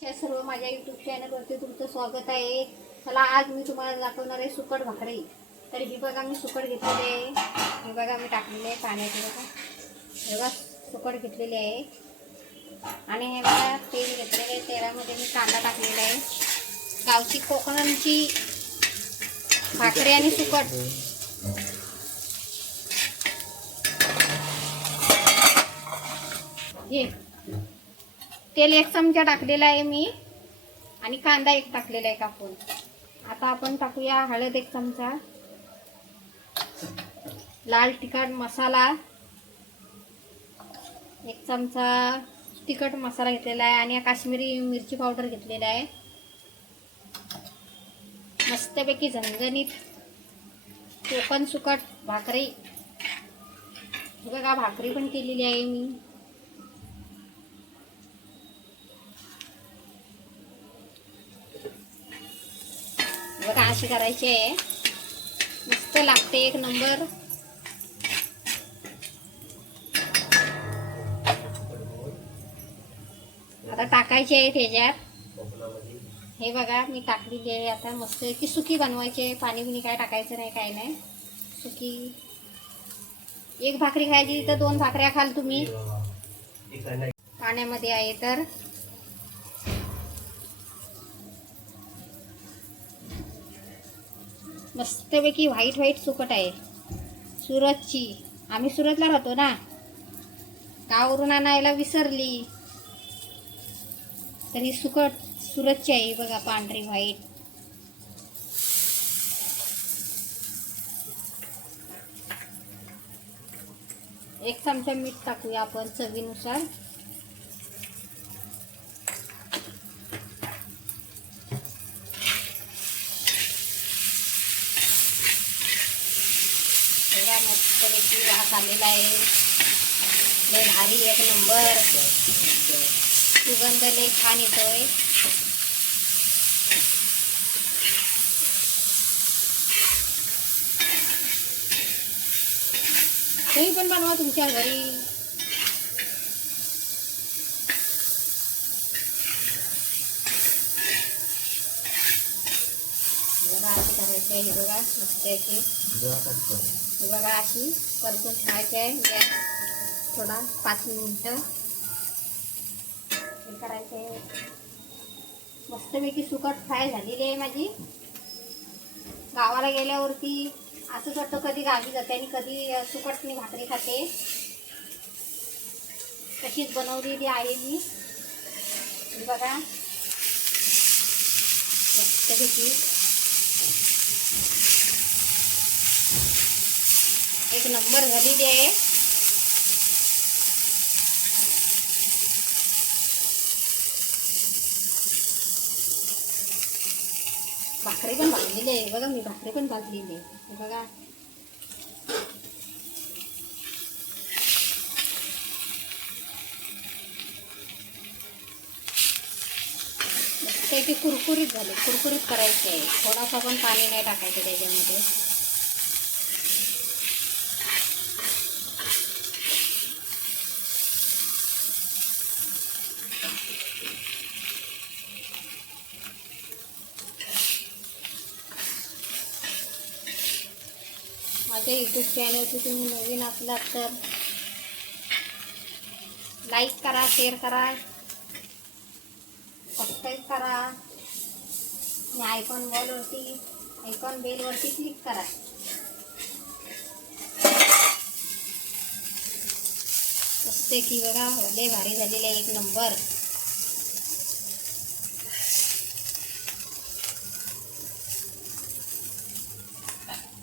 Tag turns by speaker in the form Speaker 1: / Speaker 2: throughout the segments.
Speaker 1: सर्व माझ्या युट्यूब चॅनलवरती तुमचं स्वागत आहे. चला आज मी तुम्हाला दाखवणार आहे सुकट भाकरी. तर ही बघा मी सुकट घेतलेली आहे. हे बघा मी टाकलेले आहे पाण्याचे बघा. हे बघा सुकट घेतलेली आहे. आणि हे बघा तेल घेतलेलं आहे. तेलामध्ये मी कांदा टाकलेला आहे. गावची कोकणांची भाकरी आणि सुकट. हे. तेल एक चमचा टाकलेला आहे मी आणि कांदा एक टाकलेला आहे कापून. आता आपण टाकूया हळद एक चमचा. लाल तिखट मसाला एक चमचा तिखट मसाला घेतलेला आहे आणि काश्मीरी मिरची पावडर घेतलेला आहे. मस्तपैकी झणझणीत कोकण सुकट भाकरी. बघा भाकरी पण केलेली आहे मी. बघा अशी करायची आहे. मस्त लागते एक नंबर. आता टाकायचे आहे त्याच्यात. हे बघा मी टाकलेली आहे आता. मस्त की सुकी बनवायची आहे. पाणी बिणी काय टाकायचं नाही काय नाही. सुकी. एक भाकरी खायची तर दोन भाकऱ्या खाल तुम्ही. पाण्यामध्ये आहे तर. मस्तपैकी व्हाईट व्हाईट सुकट आहे. सुरतची. आम्ही सुरतला राहतो ना. गावरून आणायला विसरली. तर ही सुकट सुरतची आहे बघा पांढरी व्हाईट एक चमचा मीठ टाकूया आपण चवीनुसार. चाललेला आलेला आहे. लय भारी एक नंबर सुगंध लय छान येतोय. तुम्ही पण बनवा तुमच्या घरी. बघा अशी आहे बघा मस्त बघा अशी परतून ठेवायची आहे गॅस थोडा पाच मिनिटं हे करायचं आहे मस्तपैकी सुकट फ्राय झालेली आहे माझी. गावाला गेल्यावरती असंच वाटतं कधी गावी जाते आणि कधी सुकट मी भाकरी खाते. तशीच बनवलेली आहे मी. बघा. मस्तपैकी. एक नंबर झालेली आहे. भाकरी पण भाजलेली आहे. बघा मी भाकरी पण भाजलेली आहे. बघा. त्याची कुरकुरीत झाले. कुरकुरीत करायचे. आहे थोडासा पण पाणी नाही टाकायचं त्याच्यामध्ये. माझ्या यूट्यूब चॅनलची तुम्ही नवीन असलात तर लाईक करा शेअर करा सबस्क्राईब करा. आणि आयकॉन बॉलवरती आयकॉन बेलवरती क्लिक करा. असते की बघा लय भारी झालेले एक नंबर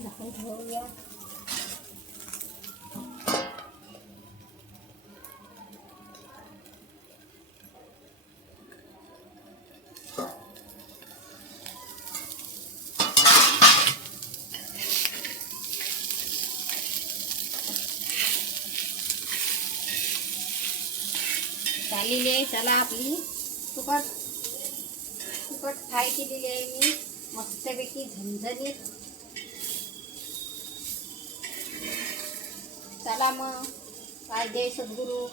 Speaker 1: झाकून ठेवूया. झालेली आहे. चला आपली. सुकट सुकट फ्राय केलेली आहे मी. मस्तपैकी झणझणीत. चला मग. काय जय सद्गुरू.